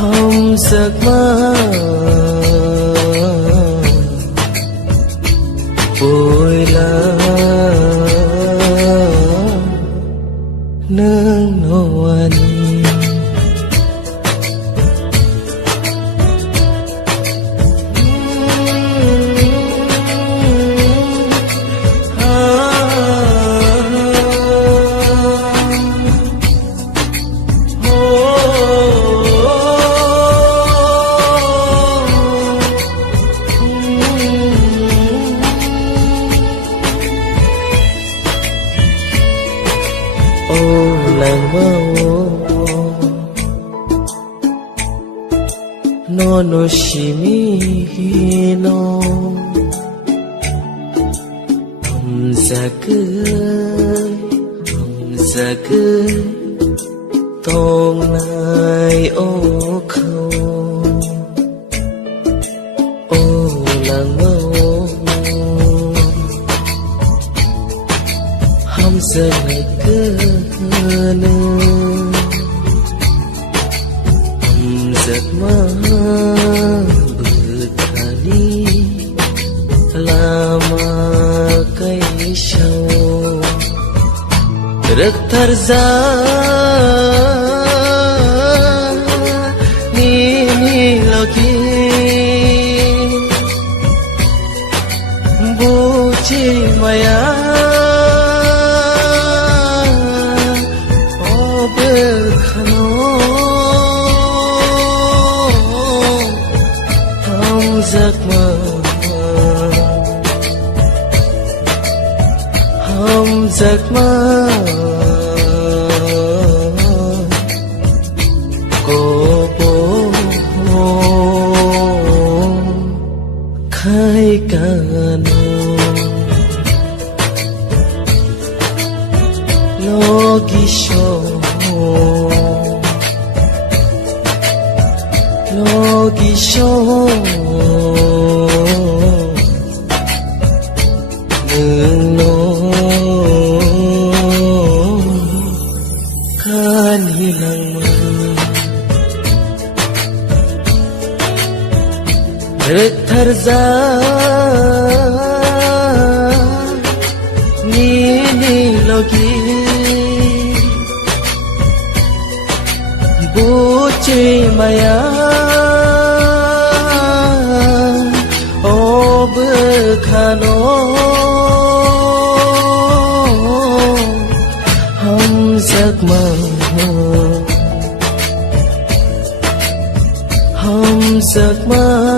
हम giấc mơ vui lớn nương nôn làng mơ no no shimi no hum ra cười tông lại ô khâu ô làng mơ hum ra cười giấc mơ berkali lama cây sâu rất thar ra ni lagi buci maya giấc mơ hông giấc mơ cô bố khai cano logi show nương nôn kan hilang bertarza ni logi buci maya berkhano hum giấc mơ hum giấc mơ